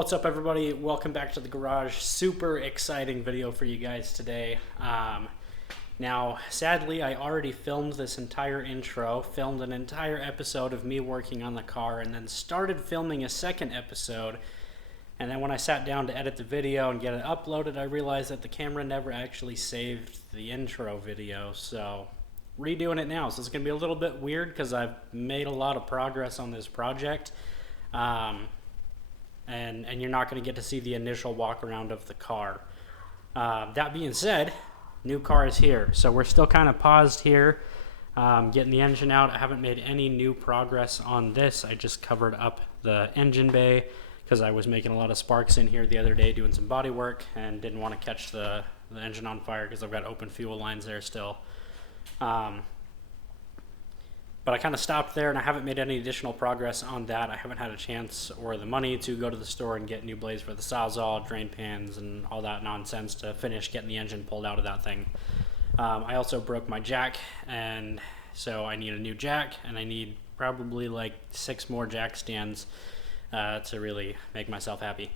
What's up, everybody? Welcome back to the garage. Super exciting video for you guys today. Now, sadly, I already filmed this entire intro, filmed an entire episode of me working on the car, and then started filming a second episode. And then when I sat down to edit the video and get it uploaded, I realized that the camera never actually saved the intro video. So, redoing it now. So it's going to be a little bit weird because I've made a lot of progress on this project. And you're not going to get to see the initial walk around of the car. That being said, new car is here. So we're still kind of paused here, getting the engine out. I haven't made any new progress on this. I just covered up the engine bay because I was making a lot of sparks in here the other day doing some body work and didn't want to catch the engine on fire because I've got open fuel lines there still. But I kind of stopped there, and I haven't made any additional progress on that. I haven't had a chance or the money to go to the store and get new blades for the Sawzall, drain pans, and all that nonsense to finish getting the engine pulled out of that thing. I also broke my jack, and so I need a new jack, and I need probably like 6 more jack stands to really make myself happy.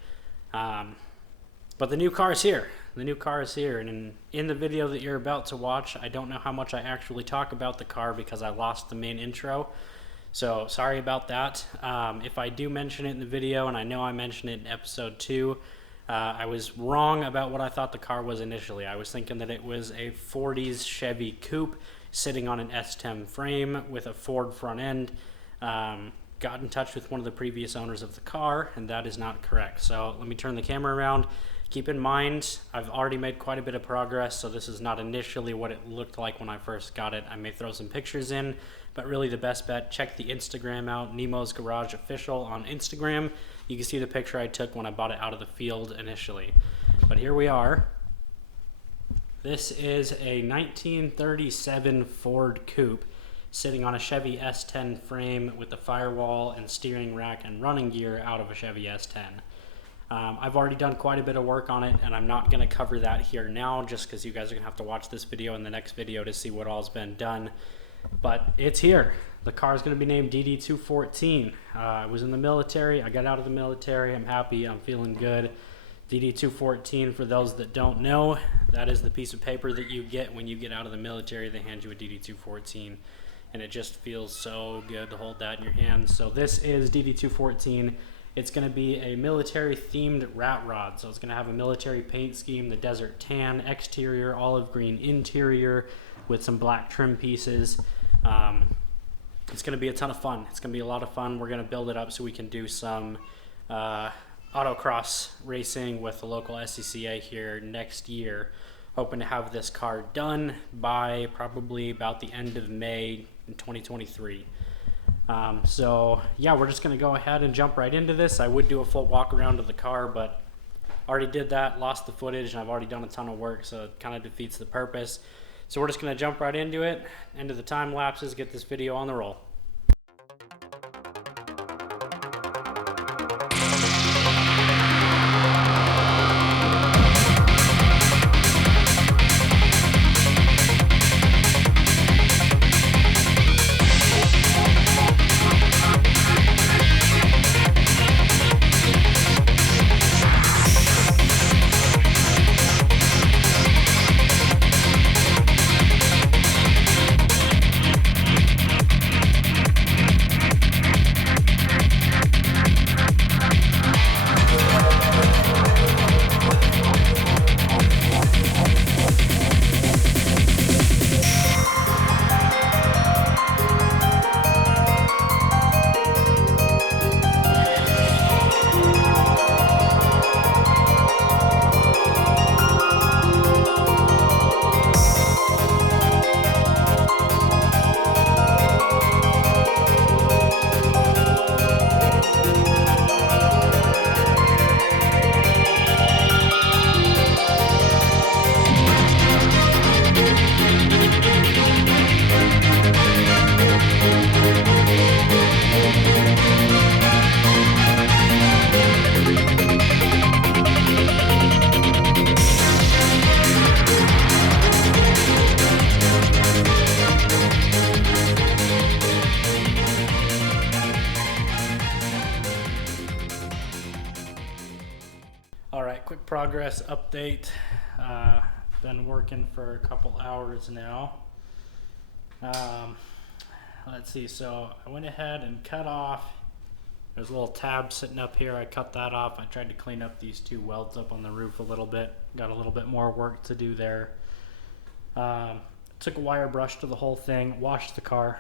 But the new car is here. The new car is here, and in the video that you're about to watch, I don't know how much I actually talk about the car because I lost the main intro. So sorry about that. If I do mention it in the video, and I know I mentioned it in episode 2, I was wrong about what I thought the car was initially. I was thinking that it was a 40s Chevy coupe sitting on an S10 frame with a Ford front end. Got in touch with one of the previous owners of the car, and that is not correct. So let me turn the camera around. Keep in mind, I've already made quite a bit of progress, so this is not initially what it looked like when I first got it. I may throw some pictures in, but really the best bet, check the Instagram out, Nemo's Garage Official on Instagram. You can see the picture I took when I bought it out of the field initially. But here we are. This is a 1937 Ford Coupe sitting on a Chevy S10 frame with the firewall and steering rack and running gear out of a Chevy S10. I've already done quite a bit of work on it, and I'm not going to cover that here now just because you guys are going to have to watch this video and the next video to see what all's been done. But it's here. The car is going to be named DD214. I was in the military. I got out of the military. I'm happy. I'm feeling good. DD214, for those that don't know, that is the piece of paper that you get when you get out of the military. They hand you a DD214, and it just feels so good to hold that in your hands. So this is DD214. It's going to be a military-themed rat rod. So it's going to have a military paint scheme, the desert tan exterior, olive green interior with some black trim pieces. It's going to be a ton of fun. It's going to be a lot of fun. We're going to build it up so we can do some autocross racing with the local SCCA here next year. Hoping to have this car done by probably about the end of May in 2023. So yeah, we're just going to go ahead and jump right into this. I would do a full walk around of the car, but already did that, lost the footage, and I've already done a ton of work, so it kind of defeats the purpose. So we're just going to jump right into it, into the time lapses, get this video on the roll. progress update. Been working for a couple hours now. Let's see, so I went ahead and cut off, there's a little tab sitting up here, I cut that off. I tried to clean up these two welds up on the roof a little bit, got a little bit more work to do there. Took a wire brush to the whole thing, washed the car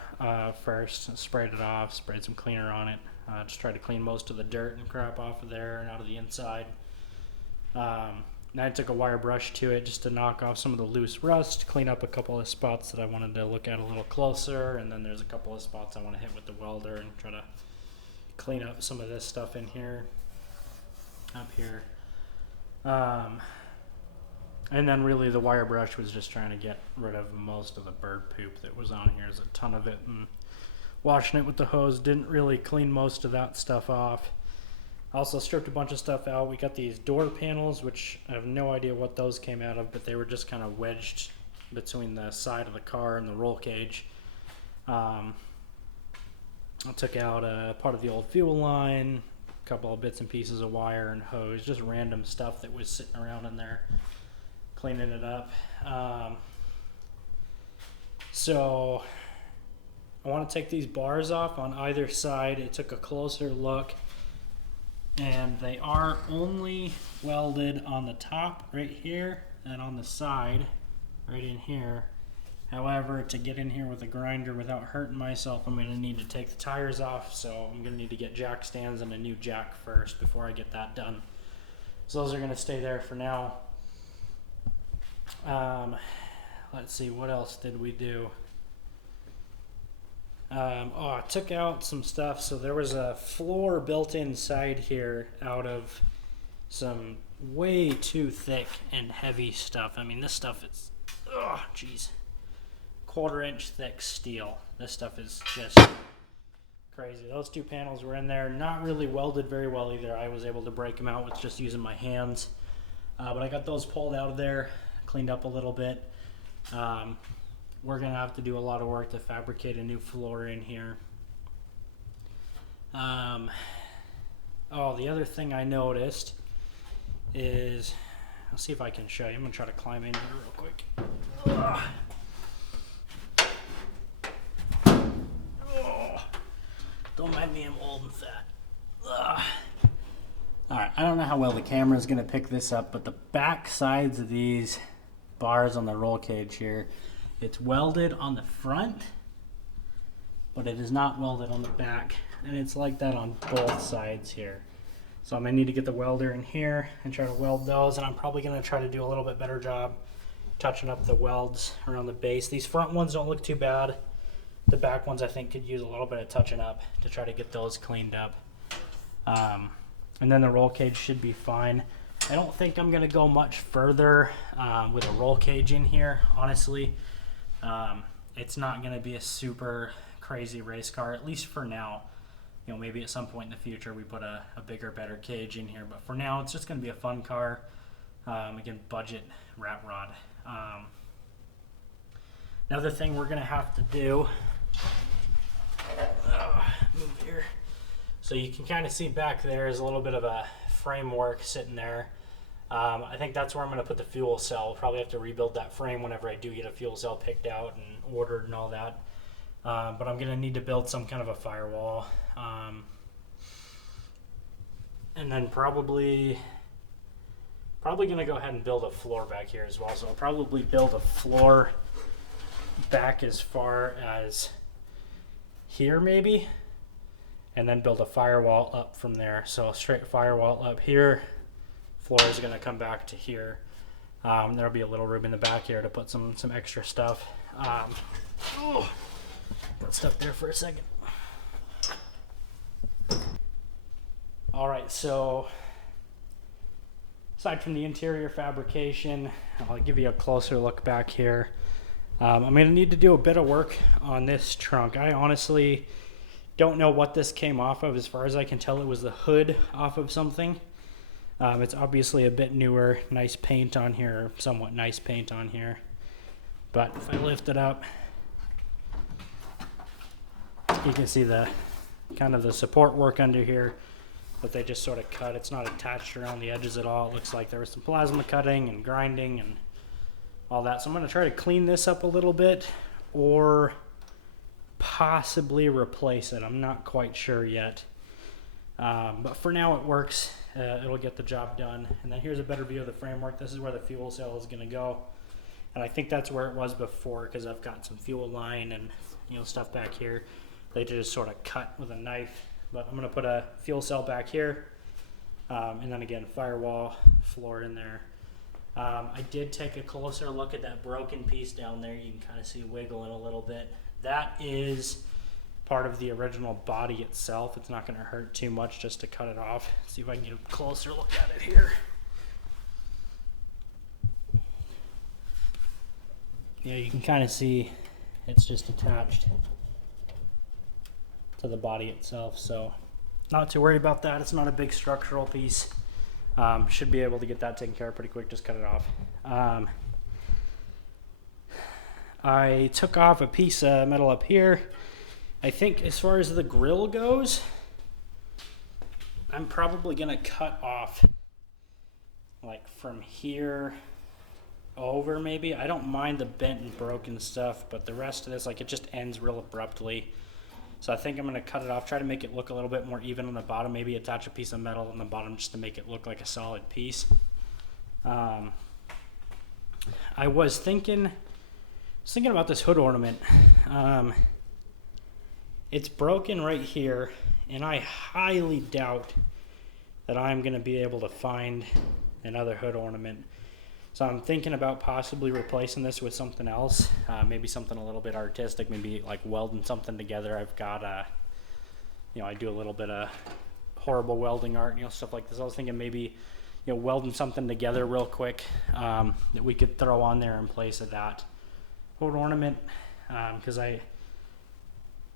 first, sprayed it off, sprayed some cleaner on it. Just tried to clean most of the dirt and crap off of there and out of the inside. Then I took a wire brush to it just to knock off some of the loose rust, clean up a couple of spots that I wanted to look at a little closer, and then there's a couple of spots I want to hit with the welder and try to clean up some of this stuff in here, up here. And then really the wire brush was just trying to get rid of most of the bird poop that was on here. There's a ton of it, and washing it with the hose didn't really clean most of that stuff off. Also stripped a bunch of stuff out. We got these door panels, which I have no idea what those came out of, but they were just kind of wedged between the side of the car and the roll cage. I took out a part of the old fuel line, a couple of bits and pieces of wire and hose, just random stuff that was sitting around in there, cleaning it up. So I want to take these bars off on either side. It took a closer look, and they are only welded on the top right here and on the side right in here. However, to get in here with a grinder without hurting myself, I'm going to need to take the tires off, so I'm going to need to get jack stands and a new jack first before I get that done. So those are going to stay there for now. Let's see, what else did we do? I took out some stuff. So there was a floor built inside here out of some way too thick and heavy stuff. I mean, this stuff is, oh geez, 1/4 inch thick steel. This stuff is just crazy. Those two panels were in there, not really welded very well either. I was able to break them out with just using my hands, but I got those pulled out of there, cleaned up a little bit. We're gonna have to do a lot of work to fabricate a new floor in here. The other thing I noticed is, I'll see if I can show you. I'm gonna try to climb in here real quick. Don't mind me, I'm old and fat. Alright, I don't know how well the camera is gonna pick this up, but the back sides of these bars on the roll cage here, it's welded on the front, but it is not welded on the back, and it's like that on both sides here. So I'm gonna need to get the welder in here and try to weld those, and I'm probably gonna try to do a little bit better job touching up the welds around the base. These front ones don't look too bad. The back ones I think could use a little bit of touching up to try to get those cleaned up. And then the roll cage should be fine. I don't think I'm gonna go much further with a roll cage in here, honestly. It's not going to be a super crazy race car, at least for now. You know, maybe at some point in the future we put a bigger, better cage in here, but for now it's just going to be a fun car. Again, budget rat rod. Another thing we're going to have to do, move here, so you can kind of see back there is a little bit of a framework sitting there. I think that's where I'm going to put the fuel cell. We'll probably have to rebuild that frame whenever I do get a fuel cell picked out and ordered and all that. But I'm going to need to build some kind of a firewall. And then probably going to go ahead and build a floor back here as well. So I'll probably build a floor back as far as here maybe, and then build a firewall up from there. So a straight firewall up here. Floor is going to come back to here. There'll be a little room in the back here to put some extra stuff. Got stuck there for a second. All right, so aside from the interior fabrication, I'll give you a closer look back here. I'm going to need to do a bit of work on this trunk. I honestly don't know what this came off of. As far as I can tell, it was the hood off of something. It's obviously a bit newer, nice paint on here, somewhat nice paint on here. But if I lift it up, you can see the kind of the support work under here. but they just sort of cut. It's not attached around the edges at all. It looks like there was some plasma cutting and grinding and all that. So I'm going to try to clean this up a little bit or possibly replace it. I'm not quite sure yet. But for now it works. It'll get the job done. And then here's a better view of the framework. This is where the fuel cell is going to go. And I think that's where it was before, because I've got some fuel line and stuff back here. They just sort of cut with a knife. But I'm going to put a fuel cell back here. And then again, firewall floor in there. I did take a closer look at that broken piece down there. You can kind of see wiggling a little bit. That is part of the original body itself. It's not going to hurt too much just to cut it off. See if I can get a closer look at it here. Yeah, you can kind of see it's just attached to the body itself, so not too worried about that. It's not a big structural piece. Should be able to get that taken care of pretty quick. Just cut it off. I took off a piece of metal up here. I think as far as the grill goes, I'm probably gonna cut off like from here over maybe. I don't mind the bent and broken stuff, but the rest of this, like, it just ends real abruptly. So I think I'm gonna cut it off, try to make it look a little bit more even on the bottom, maybe attach a piece of metal on the bottom just to make it look like a solid piece. I was thinking about this hood ornament. It's broken right here, and I highly doubt that I'm going to be able to find another hood ornament. So I'm thinking about possibly replacing this with something else, maybe something a little bit artistic, maybe like welding something together. I've got I do a little bit of horrible welding art, stuff like this. I was thinking maybe, welding something together real quick that we could throw on there in place of that hood ornament, because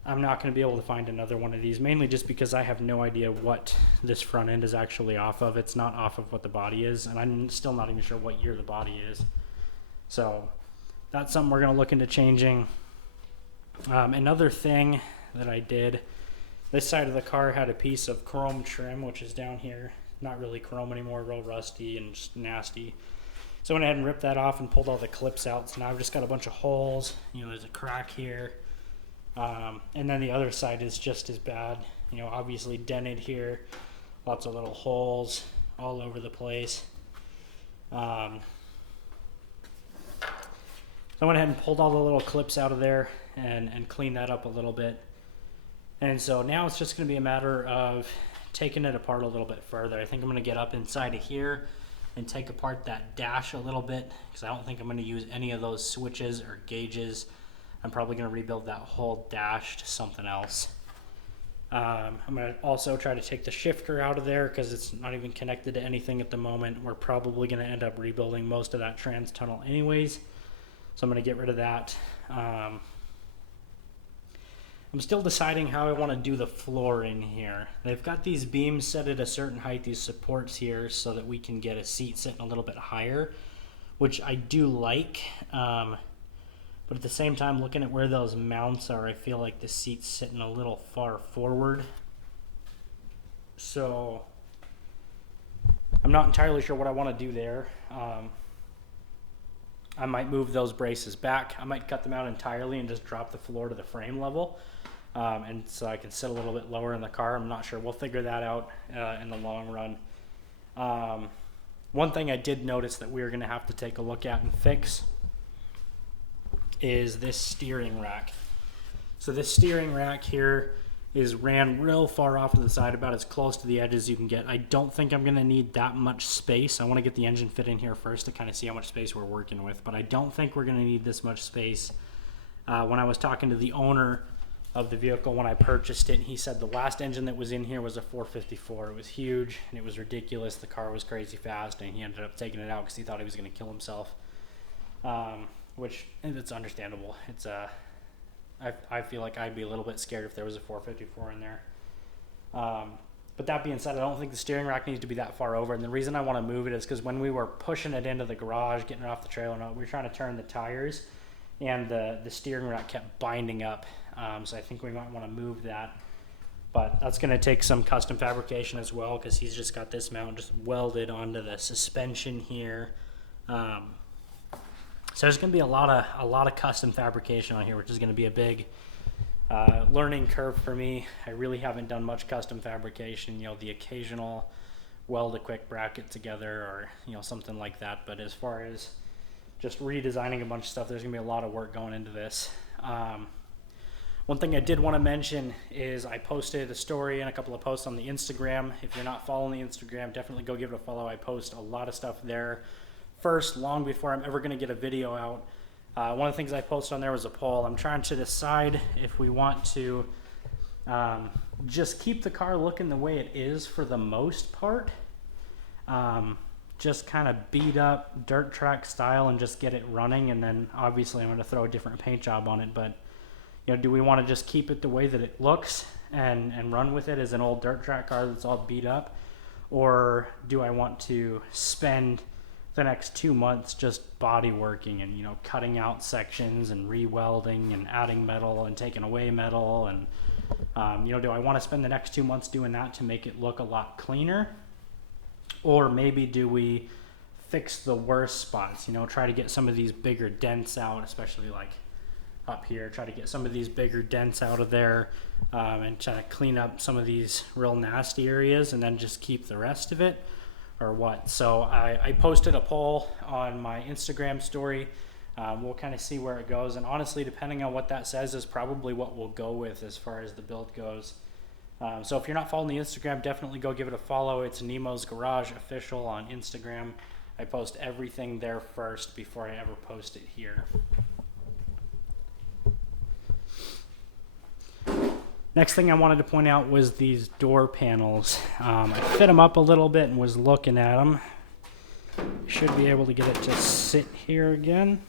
I'm not going to be able to find another one of these, mainly just because I have no idea what this front end is actually off of. It's not off of what the body is, and I'm still not even sure what year the body is. So that's something we're going to look into changing. Another thing that I did, this side of the car had a piece of chrome trim, which is down here. Not really chrome anymore, real rusty and just nasty. So I went ahead and ripped that off and pulled all the clips out. So now I've just got a bunch of holes. There's a crack here. And then the other side is just as bad, obviously dented here, lots of little holes all over the place. So I went ahead and pulled all the little clips out of there and cleaned that up a little bit. And so now it's just going to be a matter of taking it apart a little bit further. I think I'm going to get up inside of here and take apart that dash a little bit, because I don't think I'm going to use any of those switches or gauges. I'm probably going to rebuild that whole dash to something else. I'm going to also try to take the shifter out of there because it's not even connected to anything at the moment. We're probably going to end up rebuilding most of that trans tunnel anyways. So I'm going to get rid of that. I'm still deciding how I want to do the flooring here. They've got these beams set at a certain height, these supports here, so that we can get a seat sitting a little bit higher, which I do like. But at the same time, looking at where those mounts are, I feel like the seat's sitting a little far forward. So I'm not entirely sure what I want to do there. I might move those braces back. I might cut them out entirely and just drop the floor to the frame level. And so I can sit a little bit lower in the car. I'm not sure. We'll figure that out in the long run. One thing I did notice that we're going to have to take a look at and fix is this steering rack. So this steering rack here is ran real far off to the side, about as close to the edge as you can get. I don't think I'm going to need that much space. I want to get the engine fit in here first to kind of see how much space we're working with, but I don't think we're going to need this much space. When I was talking to the owner of the vehicle when I purchased it, he said the last engine that was in here was a 454. It was huge and it was ridiculous. The car was crazy fast, and he ended up taking it out because he thought he was going to kill himself. Which it's understandable. It's I feel like I'd be a little bit scared if there was a 454 in there. But that being said, I don't think the steering rack needs to be that far over. And the reason I want to move it is because when we were pushing it into the garage, getting it off the trailer, we were trying to turn the tires, and the steering rack kept binding up. So I think we might want to move that. but that's going to take some custom fabrication as well, because he's just got this mount just welded onto the suspension here. So there's going to be a lot of custom fabrication on here, which is going to be a big learning curve for me. I really haven't done much custom fabrication, the occasional weld a quick bracket together or something like that, but as far as just redesigning a bunch of stuff, there's gonna be a lot of work going into this. One thing I did want to mention is I posted a story and a couple of posts on the Instagram. If you're not following the Instagram, definitely go give it a follow. I post a lot of stuff there first, long before I'm ever going to get a video out. One of the things I posted on there was a poll. I'm trying to decide if we want to just keep the car looking the way it is for the most part, just kind of beat up dirt track style and just get it running, and then obviously I'm going to throw a different paint job on it, but do we want to just keep it the way that it looks and run with it as an old dirt track car that's all beat up, or do I want to spend the next 2 months just body working and cutting out sections and re-welding and adding metal and taking away metal, and do I want to spend the next 2 months doing that to make it look a lot cleaner, or maybe do we fix the worst spots, try to get some of these bigger dents out, especially like up here, try to get some of these bigger dents out of there, and try to clean up some of these real nasty areas and then just keep the rest of it, or what. So I posted a poll on my Instagram story. We'll kind of see where it goes, and honestly, depending on what that says is probably what we'll go with as far as the build goes. So if you're not following the Instagram, definitely go give it a follow. It's Nemo's Garage Official on Instagram. I post everything there first before I ever post it here. Next thing I wanted to point out was these door panels. I fit them up a little bit and was looking at them. Should be able to get it to sit here again.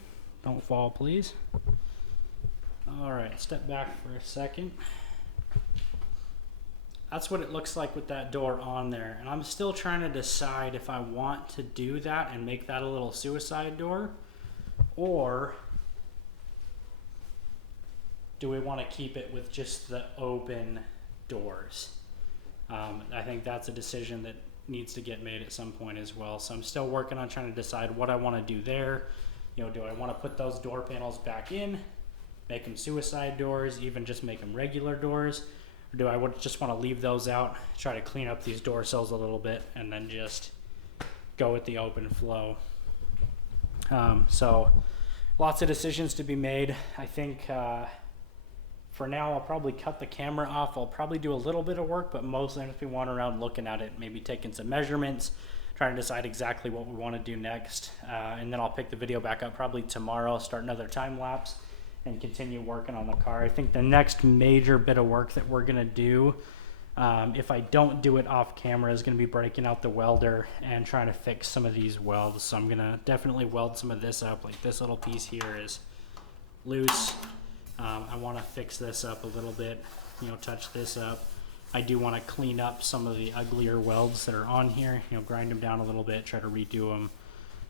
Don't fall, please. All right, step back for a second. That's what it looks like with that door on there. And I'm still trying to decide if I want to do that and make that a little suicide door, or do we want to keep it with just the open doors? I think that's a decision that needs to get made at some point as well. So I'm still working on trying to decide what I want to do there. Do I want to put those door panels back in, make them suicide doors, even just make them regular doors? Or do I just want to leave those out, try to clean up these door sills a little bit, and then just go with the open flow? So lots of decisions to be made. I think for now, I'll probably cut the camera off. I'll probably do a little bit of work, but mostly I'm just be wandering around looking at it, maybe taking some measurements, trying to decide exactly what we want to do next. And then I'll pick the video back up probably tomorrow, start another time lapse, and continue working on the car. I think the next major bit of work that we're going to do, if I don't do it off camera, is going to be breaking out the welder and trying to fix some of these welds. So I'm going to definitely weld some of this up. Like this little piece here is loose. I want to fix this up a little bit, touch this up. I do want to clean up some of the uglier welds that are on here, grind them down a little bit, try to redo them.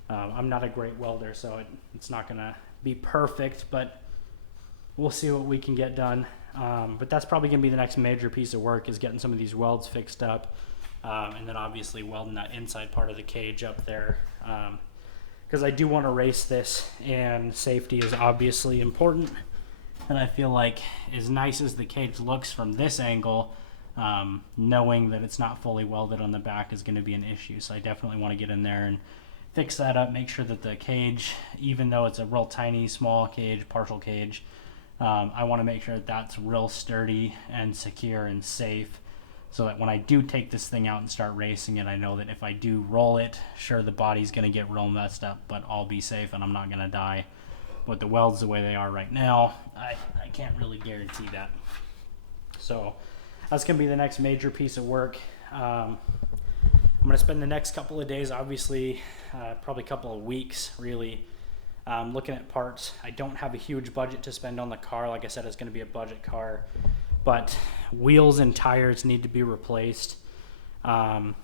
I'm not a great welder, so it's not going to be perfect, but we'll see what we can get done. But that's probably going to be the next major piece of work, is getting some of these welds fixed up, and then obviously welding that inside part of the cage up there, because I do want to race this, and safety is obviously important. And I feel like as nice as the cage looks from this angle, knowing that it's not fully welded on the back is going to be an issue. So I definitely want to get in there and fix that up, make sure that the cage, even though it's a real tiny, small cage, partial cage, I want to make sure that that's real sturdy and secure and safe, so that when I do take this thing out and start racing it, I know that if I do roll it, sure, the body's going to get real messed up, but I'll be safe and I'm not going to die. With the welds the way they are right now, I can't really guarantee that. So that's going to be the next major piece of work. I'm going to spend the next couple of days, obviously, probably a couple of weeks, really, looking at parts. I don't have a huge budget to spend on the car. Like I said, it's going to be a budget car, but wheels and tires need to be replaced.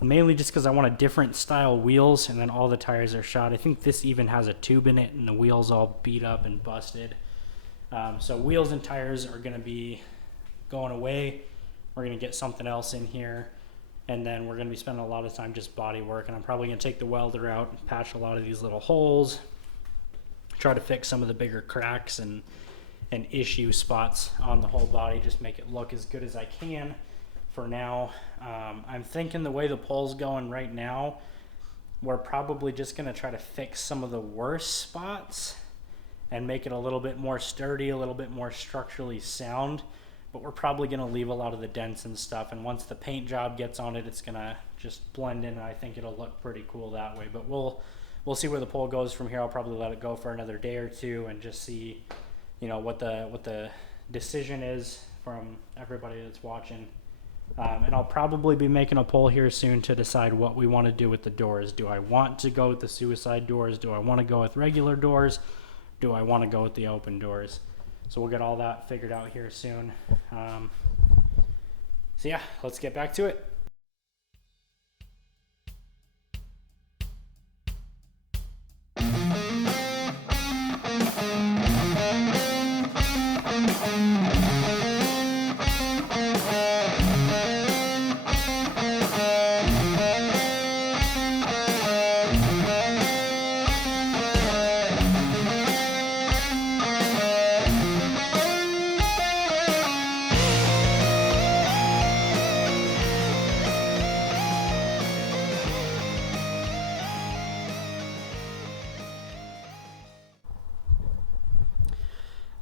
Mainly just because I want a different style wheels, and then all the tires are shot. I think this even has a tube in it, and the wheels all beat up and busted. So wheels and tires are going to be going away. we're going to get something else in here, and then we're going to be spending a lot of time just body work, and I'm probably going to take the welder out and patch a lot of these little holes, try to fix some of the bigger cracks and issue spots on the whole body, just make it look as good as I can for now. I'm thinking the way the pole's going right now, we're probably just going to try to fix some of the worst spots and make it a little bit more sturdy, a little bit more structurally sound, but we're probably going to leave a lot of the dents and stuff, and once the paint job gets on it, it's going to just blend in, and I think it'll look pretty cool that way. But we'll see where the pole goes from here. I'll probably let it go for another day or two and just see, you know, what the decision is from everybody that's watching. And I'll probably be making a poll here soon to decide what we want to do with the doors. Do I want to go with the suicide doors? Do I want to go with regular doors? Do I want to go with the open doors? So we'll get all that figured out here soon. So yeah, let's get back to it.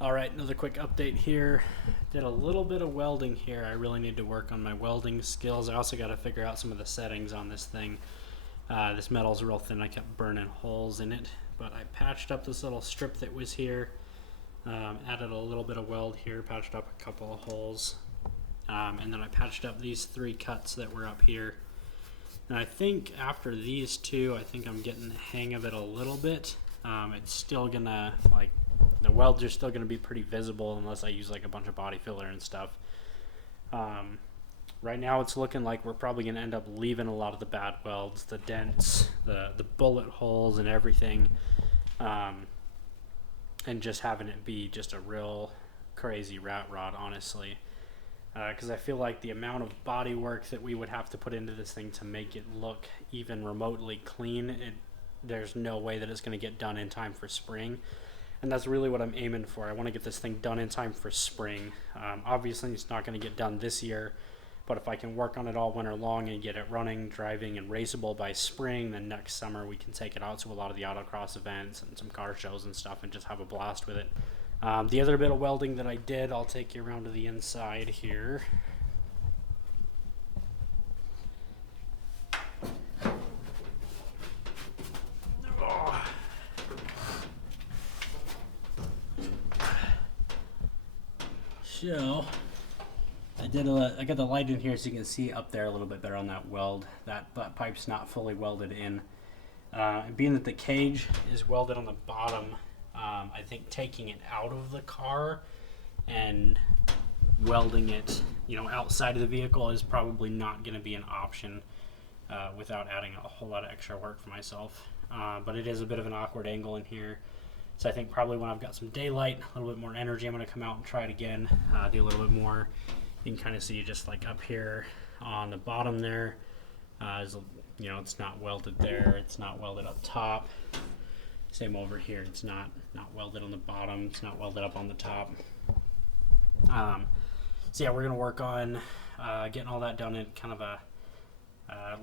Alright, another quick update here. Did a little bit of welding here. I really need to work on my welding skills. I also got to figure out some of the settings on this thing. This metal's real thin. I kept burning holes in it, but I patched up this little strip that was here. Added a little bit of weld here, patched up a couple of holes. And then I patched up these 3 cuts that were up here. And I think after these 2, I think I'm getting the hang of it a little bit. It's still gonna, like, the welds are still going to be pretty visible unless I use like a bunch of body filler and stuff. Right now it's looking like we're probably going to end up leaving a lot of the bad welds, the dents, the bullet holes and everything, and just having it be just a real crazy rat rod, honestly. Because I feel like the amount of body work that we would have to put into this thing to make it look even remotely clean, there's no way that it's going to get done in time for spring. And that's really what I'm aiming for. I want to get this thing done in time for spring. Obviously, it's not going to get done this year, but if I can work on it all winter long and get it running, driving, and raceable by spring, then next summer we can take it out to a lot of the autocross events and some car shows and stuff and just have a blast with it. The other bit of welding that I did, I'll take you around to the inside here. So I got the light in here so you can see up there a little bit better on that weld. That butt pipe's not fully welded in. Being that the cage is welded on the bottom, I think taking it out of the car and welding it, you know, outside of the vehicle is probably not going to be an option without adding a whole lot of extra work for myself. But it is a bit of an awkward angle in here. So I think probably when I've got some daylight, a little bit more energy, I'm going to come out and try it again, do a little bit more. You can kind of see just like up here on the bottom there, you know, it's not welded there, it's not welded up top. Same over here, it's not welded on the bottom, it's not welded up on the top. So yeah, we're going to work on getting all that done in kind of a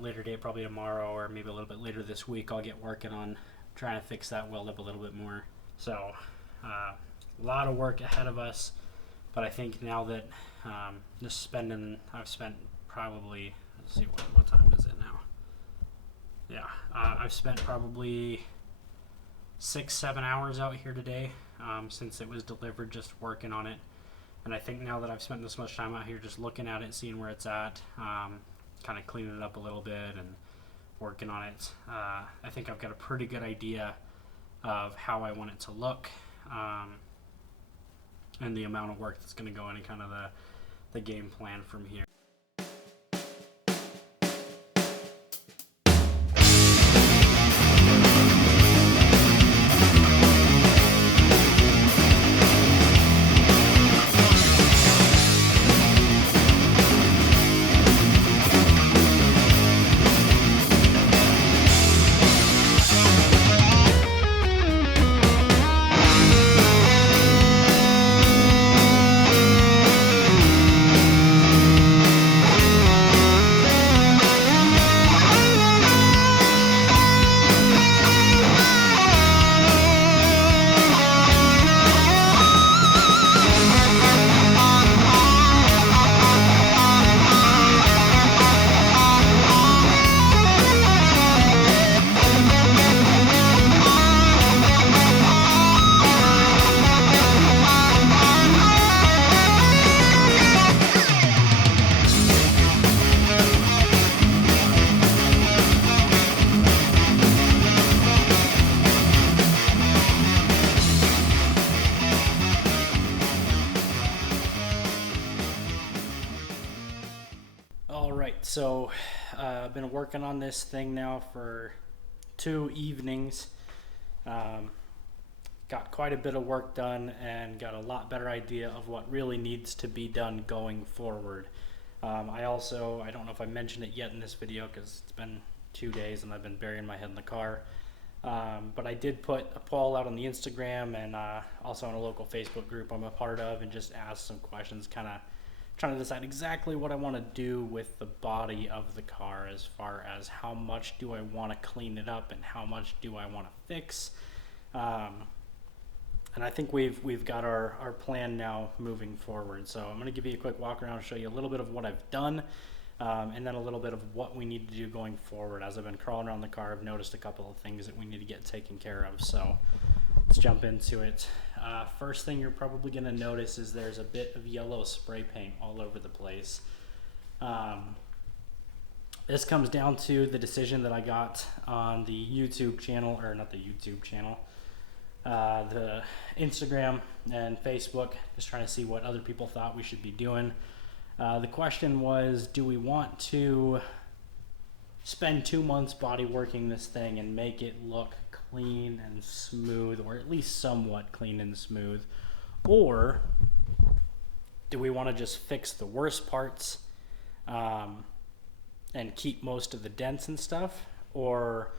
later date, probably tomorrow or maybe a little bit later this week. I'll get working on trying to fix that weld up a little bit more. So a lot of work ahead of us, but I think now that I've spent probably, let's see, what time is it now? Yeah, I've spent probably 6-7 hours out here today since it was delivered, just working on it. And I think now that I've spent this much time out here just looking at it, seeing where it's at, kind of cleaning it up a little bit and working on it, I think I've got a pretty good idea of how I want it to look, and the amount of work that's going to go in and kind of the game plan from here. Right, so I've been working on this thing now for 2 evenings. Got quite a bit of work done and got a lot better idea of what really needs to be done going forward. I don't know if I mentioned it yet in this video because it's been 2 days and I've been burying my head in the car. But I did put a poll out on the Instagram and also on a local Facebook group I'm a part of, and just asked some questions, kind of trying to decide exactly what I want to do with the body of the car, as far as how much do I want to clean it up and how much do I want to fix. And I think we've got our plan now moving forward. So I'm going to give you a quick walk around and show you a little bit of what I've done, and then a little bit of what we need to do going forward. As I've been crawling around the car, I've noticed a couple of things that we need to get taken care of. So let's jump into it. First thing you're probably going to notice is there's a bit of yellow spray paint all over the place. This comes down to the decision that I got on the YouTube channel, or not the YouTube channel, the Instagram and Facebook, just trying to see what other people thought we should be doing. The question was, do we want to spend 2 months body working this thing and make it look clean and smooth, or at least somewhat clean and smooth, or do we want to just fix the worst parts and keep most of the dents and stuff, or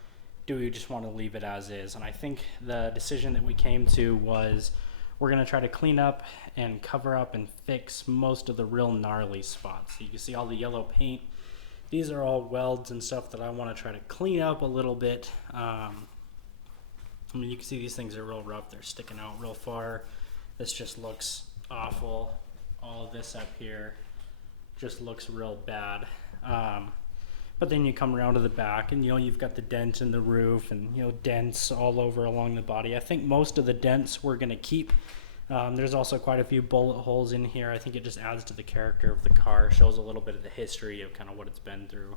do we just want to leave it as is? And I think the decision that we came to was we're going to try to clean up and cover up and fix most of the real gnarly spots. So you can see all the yellow paint. These are all welds and stuff that I want to try to clean up a little bit. I mean, you can see these things are real rough. They're sticking out real far. This just looks awful. All of this up here just looks real bad. But then you come around to the back and, you've got the dent in the roof and, dents all over along the body. I think most of the dents we're going to keep. There's also quite a few bullet holes in here. I think it just adds to the character of the car, shows a little bit of the history of kind of what it's been through.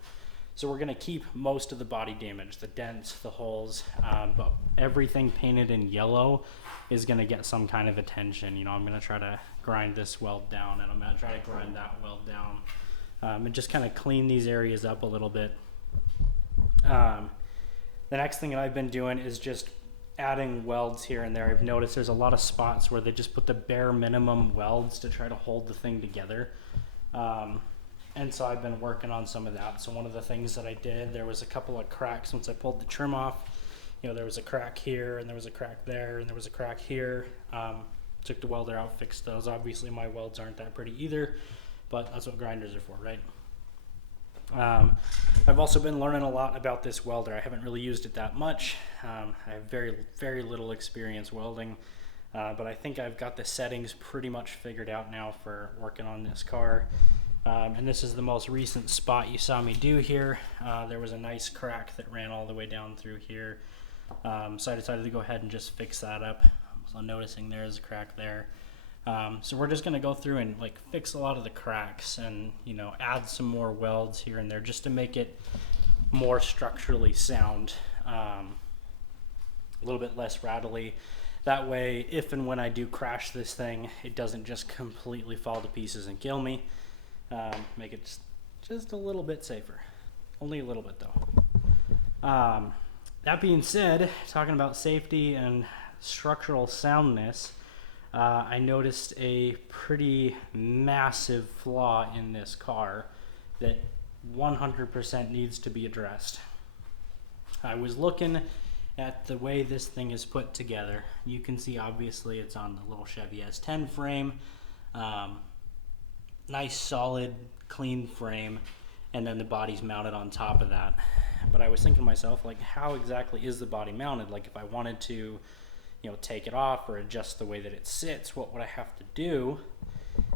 So we're going to keep most of the body damage, the dents, the holes, but everything painted in yellow is going to get some kind of attention. I'm going to try to grind this weld down, and I'm going to try to grind that weld down, and just kind of clean these areas up a little bit. The next thing that I've been doing is just adding welds here and there. I've noticed there's a lot of spots where they just put the bare minimum welds to try to hold the thing together. And so I've been working on some of that. So one of the things that I did, there was a couple of cracks once I pulled the trim off. There was a crack here, and there was a crack there, and there was a crack here. Took the welder out, fixed those. Obviously my welds aren't that pretty either, but that's what grinders are for, right? I've also been learning a lot about this welder. I haven't really used it that much. I have very, very little experience welding, but I think I've got the settings pretty much figured out now for working on this car. And this is the most recent spot you saw me do here. There was a nice crack that ran all the way down through here. So I decided to go ahead and just fix that up. So noticing there's a crack there. So we're just going to go through and fix a lot of the cracks and, add some more welds here and there just to make it more structurally sound, a little bit less rattly. That way, if and when I do crash this thing, it doesn't just completely fall to pieces and kill me. Make it just a little bit safer. Only a little bit though. That being said, talking about safety and structural soundness, I noticed a pretty massive flaw in this car that 100% needs to be addressed. I was looking at the way this thing is put together. You can see obviously it's on the little Chevy S10 frame. Nice solid clean frame, and then the body's mounted on top of that. But I was thinking to myself, how exactly is the body mounted? If I wanted to take it off or adjust the way that it sits, what would I have to do?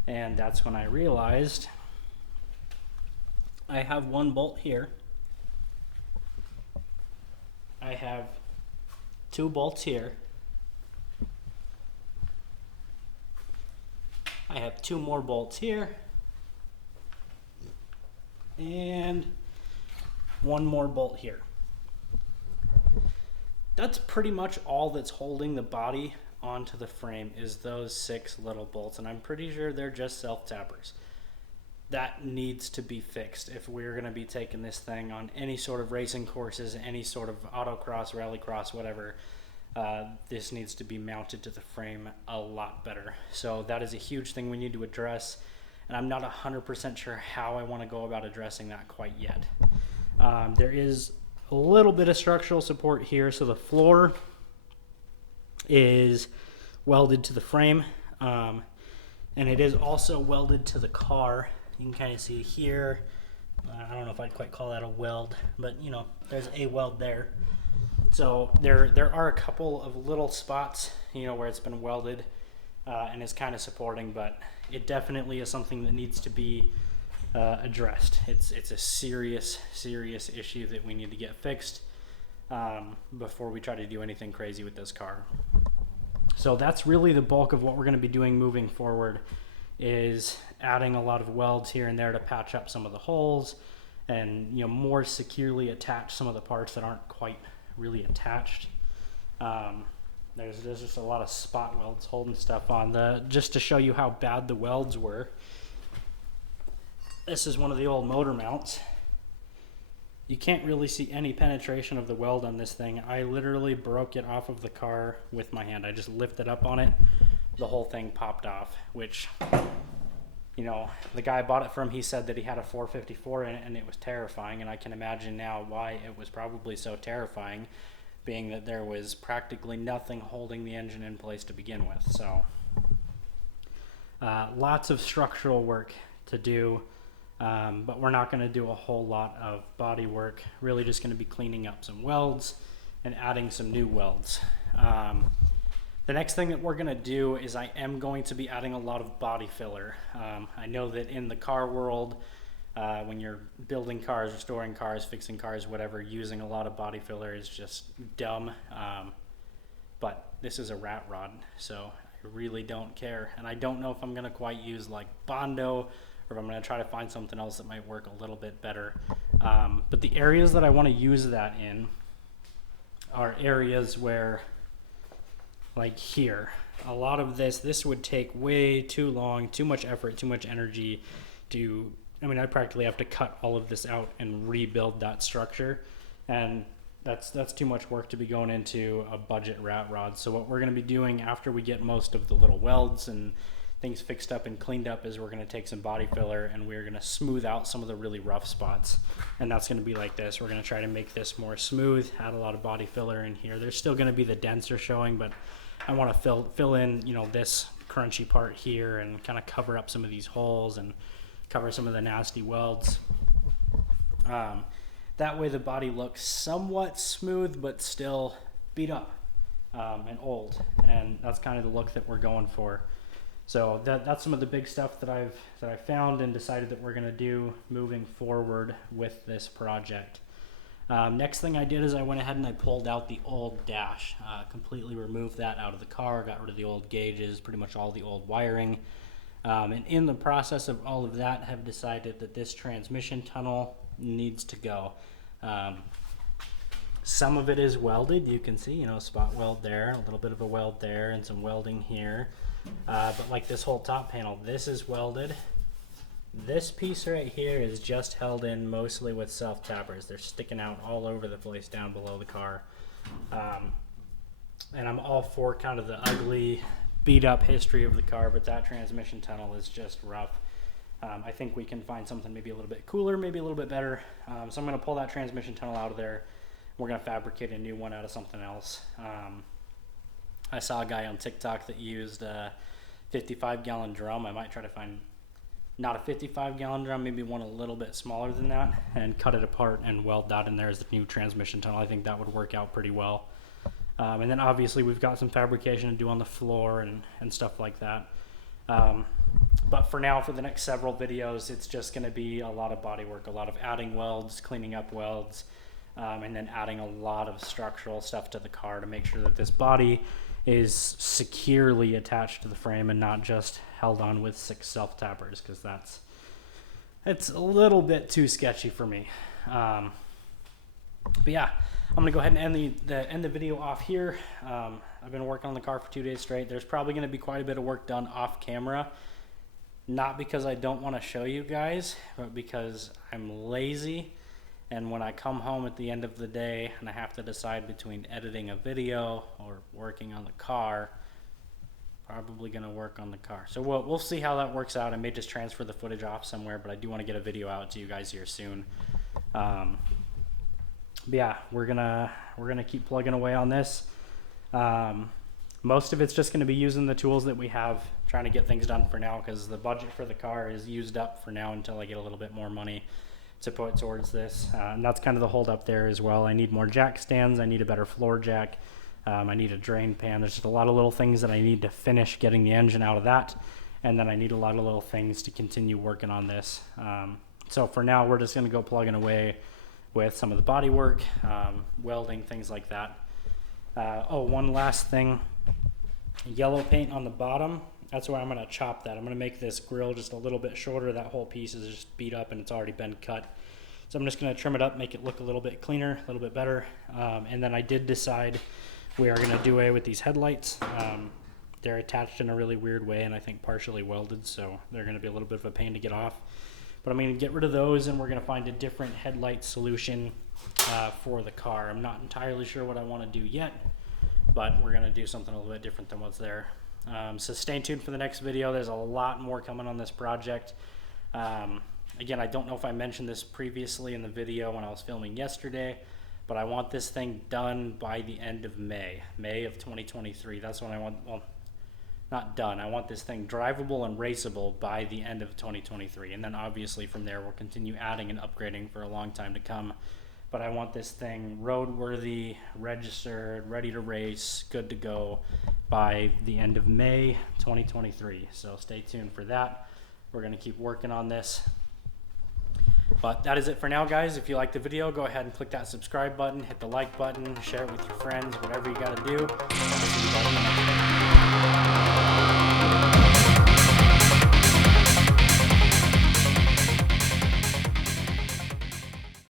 And that's when I realized I have one bolt here. I have 2 bolts here. I have 2 more bolts here. And 1 more bolt here. That's pretty much all that's holding the body onto the frame, is those 6 little bolts, and I'm pretty sure they're just self-tappers. that needs to be fixed if we're going to be taking this thing on any sort of racing courses, any sort of autocross, rallycross, whatever. This needs to be mounted to the frame a lot better. So that is a huge thing we need to address, and I'm not 100% sure how I want to go about addressing that quite yet. There is a little bit of structural support here, so the floor is welded to the frame, and it is also welded to the car. You can kind of see here. I don't know if I'd quite call that a weld, but you know, there's a weld there. So there are a couple of little spots, you know, where it's been welded and is kind of supporting, but it definitely is something that needs to be addressed. It's a serious issue that we need to get fixed before we try to do anything crazy with this car. So that's really the bulk of what we're going to be doing moving forward, is adding a lot of welds here and there to patch up some of the holes and, you know, more securely attach some of the parts that aren't quite really attached. There's just a lot of spot welds holding stuff on. Just to show you how bad the welds were, this is one of the old motor mounts. You can't really see any penetration of the weld on this thing. I literally broke it off of the car with my hand. I just lifted up on it. The whole thing popped off, which, you know, the guy I bought it from, he said that he had a 454 in it and it was terrifying, and I can imagine now why it was probably so terrifying, being that there was practically nothing holding the engine in place to begin with. So lots of structural work to do, but we're not going to do a whole lot of body work. Really just going to be cleaning up some welds and adding some new welds. The next thing that we're going to do is I am going to be adding a lot of body filler. I know that in the car world, when you're building cars, restoring cars, fixing cars, whatever, using a lot of body filler is just dumb. But this is a rat rod, so I really don't care. And I don't know if I'm going to quite use like Bondo, or if I'm going to try to find something else that might work a little bit better. But the areas that I want to use that in are areas where, like here, a lot of this would take way too long, too much effort, too much energy to, I mean, I practically have to cut all of this out and rebuild that structure, and that's too much work to be going into a budget rat rod. So what we're going to be doing after we get most of the little welds and things fixed up and cleaned up is we're going to take some body filler and we're going to smooth out some of the really rough spots, and that's going to be like this. We're going to try to make this more smooth, add a lot of body filler in here. There's still going to be the dents are showing, but I want to fill in, you know, this crunchy part here and kind of cover up some of these holes and cover some of the nasty welds. That way the body looks somewhat smooth but still beat up and old, and that's kind of the look that we're going for. So that's some of the big stuff that I found and decided that we're going to do moving forward with this project. Next thing I did is I went ahead and I pulled out the old dash, completely removed that out of the car, got rid of the old gauges, pretty much all the old wiring. And in the process of all of that, have decided that this transmission tunnel needs to go. Some of it is welded. You can see, you know, a spot weld there, a little bit of a weld there, and some welding here. But like this whole top panel, this is welded. This piece right here is just held in mostly with self-tappers. They're sticking out all over the place down below the car. And I'm all for kind of the ugly, beat up history of the car, but that transmission tunnel is just rough. I think we can find something maybe a little bit cooler, maybe a little bit better. So I'm going to pull that transmission tunnel out of there. We're going to fabricate a new one out of something else. I saw a guy on TikTok that used a 55-gallon drum. I might try to find not a 55-gallon drum, maybe one a little bit smaller than that, and cut it apart and weld that in there as the new transmission tunnel. I think that would work out pretty well. And then obviously we've got some fabrication to do on the floor and stuff like that. But for now, for the next several videos, it's just going to be a lot of body work, a lot of adding welds, cleaning up welds, and then adding a lot of structural stuff to the car to make sure that this body is securely attached to the frame and not just held on with 6 self-tappers, because it's a little bit too sketchy for me. But yeah, I'm gonna go ahead and end the video off here. I've been working on the car for 2 days straight. There's probably gonna be quite a bit of work done off camera. Not because I don't want to show you guys, but because I'm lazy. And when I come home at the end of the day and I have to decide between editing a video or working on the car, probably going to work on the car. So we'll see how that works out. I may just transfer the footage off somewhere, but I do want to get a video out to you guys here soon. But yeah, we're gonna keep plugging away on this. Most of it's just going to be using the tools that we have, trying to get things done for now, because the budget for the car is used up for now until I get a little bit more money to put towards this. And that's kind of the hold up there as well. I need more jack stands. I need a better floor jack. I need a drain pan. There's just a lot of little things that I need to finish getting the engine out of that. And then I need a lot of little things to continue working on this. So for now, we're just going to go plugging away with some of the body work, welding, things like that. Oh, one last thing. Yellow paint on the bottom. That's where I'm going to chop that. I'm going to make this grill just a little bit shorter. That whole piece is just beat up and it's already been cut. So I'm just going to trim it up, make it look a little bit cleaner, a little bit better. And then I did decide we are going to do away with these headlights. They're attached in a really weird way and I think partially welded, so they're going to be a little bit of a pain to get off. But I'm going to get rid of those and we're going to find a different headlight solution for the car. I'm not entirely sure what I want to do yet, but we're going to do something a little bit different than what's there. So stay tuned for the next video. There's a lot more coming on this project. Again, I don't know if I mentioned this previously in the video when I was filming yesterday, but I want this thing done by the end of May of 2023. That's when I want, well, not done. I want this thing drivable and raceable by the end of 2023. And then obviously from there, we'll continue adding and upgrading for a long time to come. But I want this thing roadworthy, registered, ready to race, good to go by the end of May 2023. So stay tuned for that. We're going to keep working on this. But that is it for now, guys. If you liked the video, go ahead and click that subscribe button, hit the like button, share it with your friends, whatever you got to do.